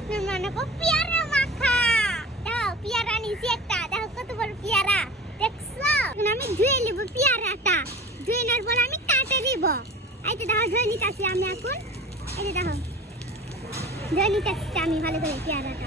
আজকে বানাবো পেয়ারা মাখা। দাও পেয়ারা নিছি একটা, দেখো কত বড় পেয়ারা, দেখছো? এখন আমি ধুয়ে নিব পেয়ারাটা, ধুয়ে নেওয়ার পর আমি কাটে দিব। এই যে দেখো ধুয়ে নিতেছি আমি এখন, এই যে দেখো ধুয়ে নিতেছি আমি ভালো করে পেয়ারাটা।